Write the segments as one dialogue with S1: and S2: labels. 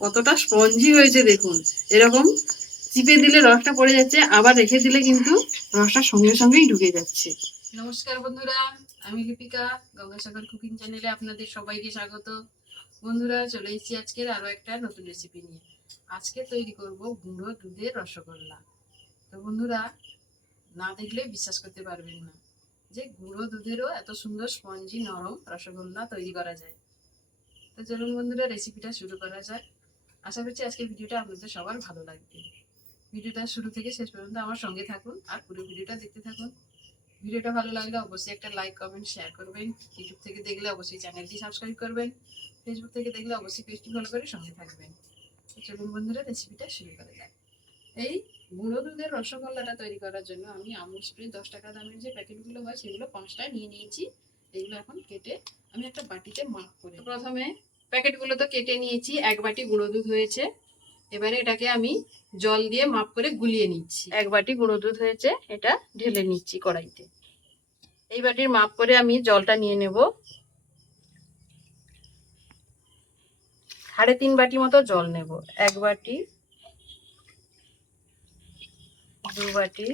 S1: কতটা স্পঞ্জি হয়েছে দেখুন। এরকম চিপে দিলে রসটা পড়ে যাচ্ছে, আবার রেখে দিলে কিন্তু রসটা সঙ্গে সঙ্গেই ঢুকে যাচ্ছে। নমস্কার বন্ধুরা, আমি লিপিকা গঙ্গাসাগর কুকিং চ্যানেলে আপনাদের সবাইকে স্বাগত। বন্ধুরা, চলে এসেছি আজকের আরও একটা নতুন রেসিপি নিয়ে। আজকে তৈরি করব গুঁড়ো দুধের রসগোল্লা। তো বন্ধুরা, না দেখলে বিশ্বাস করতে পারবেন না যে গুঁড়ো দুধেরও এত সুন্দর স্পঞ্জি নরম রসগোল্লা তৈরি করা যায়। তো চলুন বন্ধুরা রেসিপিটা শুরু করা যায় আশা করছি আজকের ভিডিওটা আপনাদের সবার ভালো লাগবে। ভিডিওটা শুরু থেকে শেষ পর্যন্ত আমার সঙ্গে থাকুন আর পুরো ভিডিওটা দেখতে থাকুন। ভিডিওটা ভালো লাগলে অবশ্যই একটা লাইক কমেন্ট শেয়ার করবেন। ইউটিউব থেকে দেখলে অবশ্যই চ্যানেলটি সাবস্ক্রাইব করবেন। ফেসবুক থেকে দেখলে অবশ্যই পেজটি ফলো করে সঙ্গে থাকবেন। চলুন বন্ধুরা রেসিপিটা শুরু করা যায় এই গুঁড়ো দুধের রসগোল্লাটা তৈরি করার জন্য আমি আমুল স্প্রে দশ টাকা দামের যে প্যাকেটগুলো হয়, সেগুলো পাঁচটা নিয়ে নিয়েছি। এগুলো এখন কেটে আমি একটা বাটিতে মাপ করে প্রথমে প্যাকেটগুলো তো কেটে নিয়েছি, এক বাটি গুঁড়ো দুধ হয়েছে। এবারে এটাকে আমি জল দিয়ে মাপ করে গুলিয়ে নিচ্ছি। এক বাটি গুঁড়ো দুধ হয়েছে, এটা ঢেলে নিচ্ছি কড়াইতে। এই বাটির মাপ করে আমি জলটা নিয়ে নেব। সাড়ে তিন বাটি মতো জল নেব। এক বাটি, দু বাটি,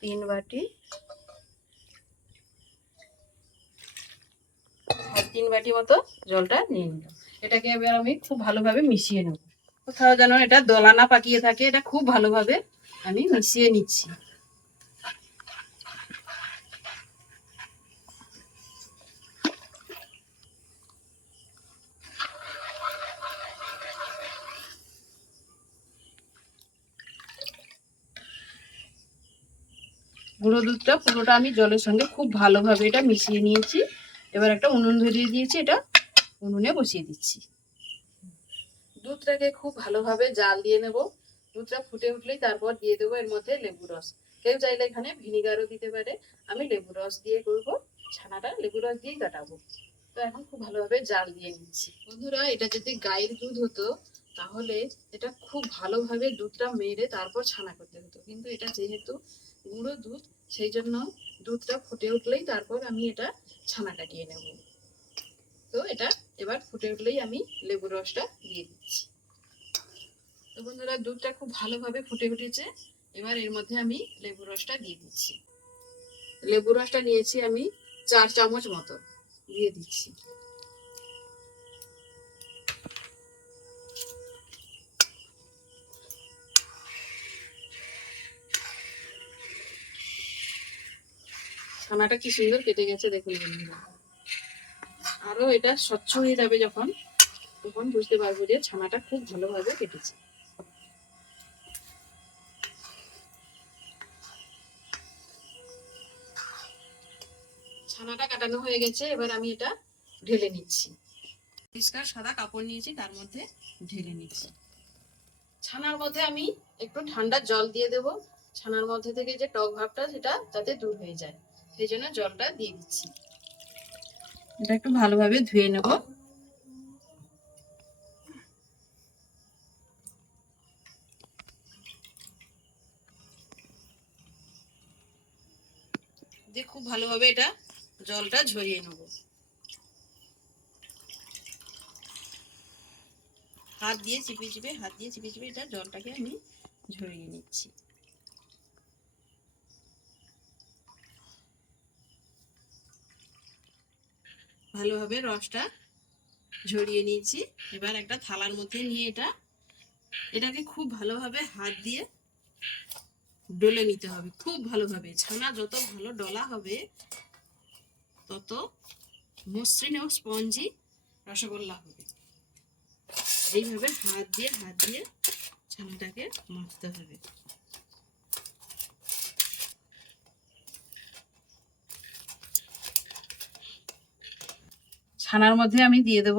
S1: তিন বাটি তিন বাটি মতো জলটা নিয়ে নিলাম। এটাকে এবার আমি খুব ভালোভাবে মিশিয়ে নেব। কোথাও যেন এটা দোলানা পাকিয়ে থাকে, এটা খুব ভালোভাবে আমি মিশিয়ে নিচ্ছি। গুঁড়ো দুধটা পুরোটা আমি জলের সঙ্গে খুব ভালোভাবে এটা মিশিয়ে নিয়েছি। এবার একটা উনুন ধরিয়ে দিয়েছি, এটা উনুনে বসিয়ে দিচ্ছি। দুধটাকে খুব ভালোভাবে জাল দিয়ে নেব। দুধটা ফুটে উঠলেই তারপর দিয়ে দেবো এর মধ্যে লেবু রস। কেউ চাইলে এখানে ভিনিগারও দিতে পারে। আমি লেবু রস দিয়ে করব। ছানাটা লেবু রস দিয়েই কাটাবো। তো এখন খুব ভালোভাবে জাল দিয়ে নিচ্ছি। বন্ধুরা, এটা যদি গায়ের দুধ হতো তাহলে এটা খুব ভালোভাবে দুধটা মেরে তারপর ছানা করতে হতো। কিন্তু এটা যেহেতু গুঁড়ো দুধ, সেই জন্য দুধটা ফুটে উঠলেই তারপর আমি এটা ছানা কাটিয়ে নেব। তো এটা এবার ফুটে উঠলেই আমি লেবুর রসটা দিয়ে দিচ্ছি। তো বন্ধুরা, দুধটা খুব ভালোভাবে ফুটে উঠেছে। এবার এর মধ্যে আমি লেবুর রসটা দিয়ে দিচ্ছি। লেবুর রসটা নিয়েছি আমি চার চামচ মতো, দিয়ে দিচ্ছি। ছানাটা কি সুন্দর কেটে গেছে দেখুন আরও এটা স্বচ্ছ হয়ে যাবে যখন তখন বুঝতে পারব যে ছানাটা খুব ভালোভাবে কেটেছে। ছানাটা কাটানো হয়ে গেছে এবার আমি এটা ঢেলে নিচ্ছি। পরিষ্কার সাদা কাপড় নিয়েছি তার মধ্যে ঢেলে নিচ্ছি। ছানার মধ্যে আমি একটু ঠান্ডা জল দিয়ে দেব। ছানার মধ্যে থেকে যে টক ভাবটা সেটা যাতে দূর হয়ে যায়। সেই জন্য জলটা দিয়ে দিচ্ছি। এটা একটু ভালোভাবে ধুয়ে নেব। দিয়ে খুব ভালোভাবে এটা জলটা ঝরিয়ে নেব। হাত দিয়ে চিপে চিপে হাত দিয়ে চিপে চিপে এটা জলটাকে আমি ঝরিয়ে নিচ্ছি। ভালোভাবে রসটা ঝরিয়ে নিয়েছি। এবার একটা থালার মধ্যে নিয়ে এটা, এটাকে খুব ভালোভাবে হাত দিয়ে ডলে নিতে হবে, খুব ভালোভাবে। ছানা যত ভালো ডলা হবে, তত মসৃণ ও স্পঞ্জি রসগোল্লা হবে। এইভাবে হাত দিয়ে হাত দিয়ে ছানাটাকে মাখতে হবে। ছানার মধ্যে আমি দিয়ে দেব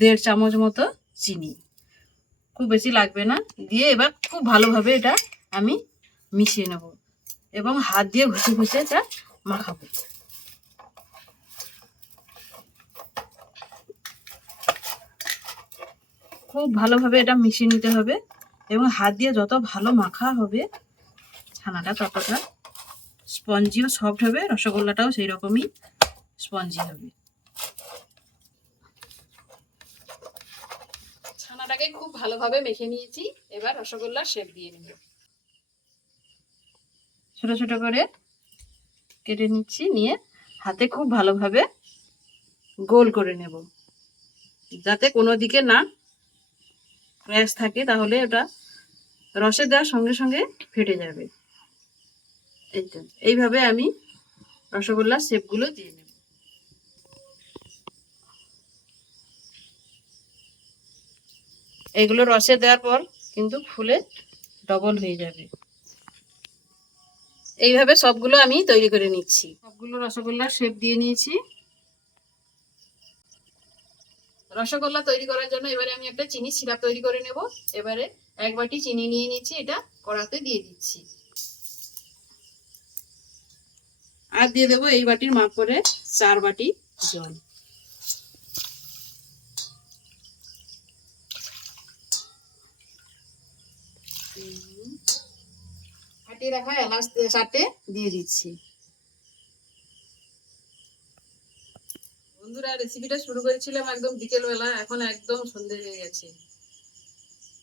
S1: দেড় চামচ মতো চিনি। খুব বেশি লাগবে না। দিয়ে এবার খুব ভালোভাবে এটা আমি মিশিয়ে নেব এবং হাত দিয়ে ঘষে ঘষে এটা মাখাবো। খুব ভালোভাবে এটা মিশিয়ে নিতে হবে এবং হাত দিয়ে যত ভালো মাখা হবে ছানাটা ততটা স্পঞ্জিও সফট হবে, রসগোল্লাটাও সেই রকমই স্পঞ্জি হবে। ছানাটাকে খুব ভালোভাবে মেখে নিয়েছি। এবার রসগোল্লার শেপ দিয়ে নেব। ছোট ছোট করে কেটে নিচ্ছি নিয়ে হাতে খুব ভালোভাবে গোল করে নেব। যাতে কোনো দিকে না ক্র্যাশ থাকে তাহলে ওটা রসে দেওয়ার সঙ্গে সঙ্গে ফেটে যাবে। এই তো এইভাবে আমি রসগোল্লার শেপগুলো দিয়ে নেব। এগুলো রসে দেওয়ার পর কিন্তু ফুলে ডবল হয়ে যাবে। এইভাবে সবগুলো আমি তৈরি করে নিচ্ছি। সবগুলো রসগোল্লার শেপ দিয়ে নিয়েছি। রসগোল্লা তৈরি করার জন্য এবারে আমি একটা চিনি সিরাপ তৈরি করে নেব। এবারে এক বাটি চিনি নিয়ে নিচ্ছি এটা কড়াতে দিয়ে দিচ্ছি। আর দিয়ে দেবো এই বাটির মাপ করে চার বাটি জল। ফাটিয়ে রাখা এলাচ চারটে দিয়ে দিচ্ছি। বন্ধুরা রেসিপিটা শুরু করেছিলাম একদম বিকেলবেলা, এখন একদম সন্ধে হয়ে গেছে।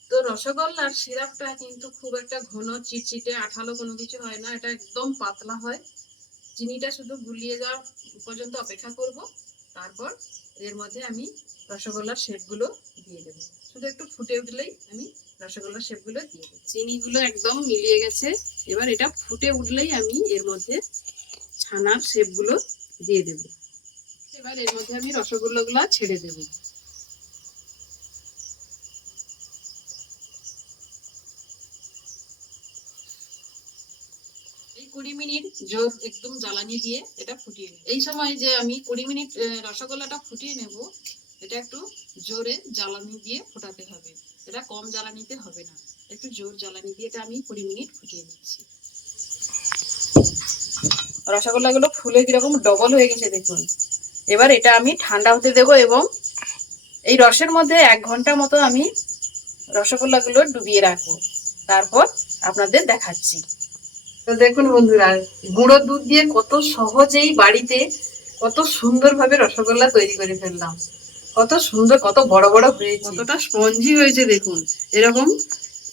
S1: তো রসগোল্লার সিরাপটা কিন্তু খুব একটা ঘন, চিটচিটে, আঠালো কোনো কিছু হয় না, এটা একদম পাতলা হয়। চিনিটা শুধু গুলিয়ে যাওয়া পর্যন্ত অপেক্ষা করব। তারপর এর মধ্যে আমি রসগোল্লার শেপগুলো দিয়ে দেবো। শুধু একটু ফুটে উঠলেই আমি রসগোল্লার শেপগুলো দিয়ে দেবো। চিনিগুলো একদম মিলিয়ে গেছে। এবার এটা ফুটে উঠলেই আমি এর মধ্যে ছানার শেপগুলো দিয়ে দেবো। এবার এর মধ্যে আমি রসগোল্লাগুলো ছেড়ে দেব। কুড়ি মিনিট জোর একদম জ্বালানি দিয়ে এটা ফুটিয়ে নেব। এই সময় যে আমি কুড়ি মিনিট রসগোল্লাটা ফুটিয়ে নেব, এটা একটু জোরে জ্বালানি দিয়ে ফোটাতে হবে। এটা কম জ্বালানিতে হবে না। একটু জোর জ্বালানি দিয়ে এটা আমি কুড়ি মিনিট ফুটিয়ে নিচ্ছি। রসগোল্লাগুলো ফুলে কীরকম ডবল হয়ে গেছে দেখুন। এবার এটা আমি ঠান্ডা হতে দেব এবং এই রসের মধ্যে এক ঘণ্টা মতো আমি রসগোল্লাগুলো ডুবিয়ে রাখব। তারপর আপনাদের দেখাচ্ছি। তো দেখুন বন্ধুরা গুঁড়ো দুধ দিয়ে কত সহজেই বাড়িতে কত সুন্দরভাবে রসগোল্লা তৈরি করে ফেললাম। কত সুন্দর কত বড় বড় হয়েছে। কতটা স্পঞ্জি হয়েছে দেখুন। এরকম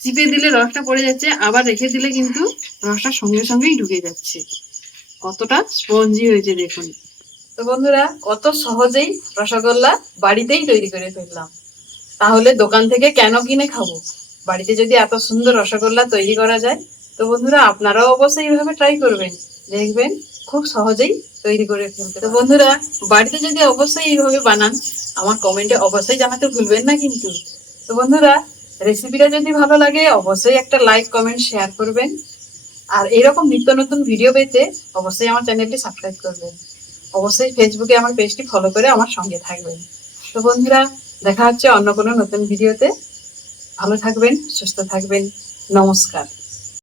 S1: চিপে দিলে রসটা পড়ে যাচ্ছে আবার রেখে দিলে কিন্তু রসটা সঙ্গে সঙ্গেই ঢুকে যাচ্ছে। কতটা স্পঞ্জি হয়েছে দেখুন। তো বন্ধুরা কত সহজেই রসগোল্লা বাড়িতেই তৈরি করে ফেললাম। তাহলে দোকান থেকে কেন কিনে খাব? বাড়িতে যদি এত সুন্দর রসগোল্লা তৈরি করা যায় তো বন্ধুরা, আপনারাও অবশ্যই এইভাবে ট্রাই করবেন। দেখবেন খুব সহজেই তৈরি করে ফেলতে তো বন্ধুরা, বাড়িতে যদি অবশ্যই এইভাবে বানান, আমার কমেন্টে অবশ্যই জানাতে ভুলবেন না কিন্তু। তো বন্ধুরা রেসিপিটা যদি ভালো লাগে, অবশ্যই একটা লাইক কমেন্ট শেয়ার করবেন। আর এরকম নিত্য নতুন ভিডিও পেতে অবশ্যই আমার চ্যানেলটি সাবস্ক্রাইব করবেন। অবশ্যই ফেসবুকে আমার পেজটি ফলো করে আমার সঙ্গে থাকবেন। তো বন্ধুরা, দেখা হচ্ছে অন্য কোনো নতুন ভিডিওতে ভালো থাকবেন, সুস্থ থাকবেন। নমস্কার।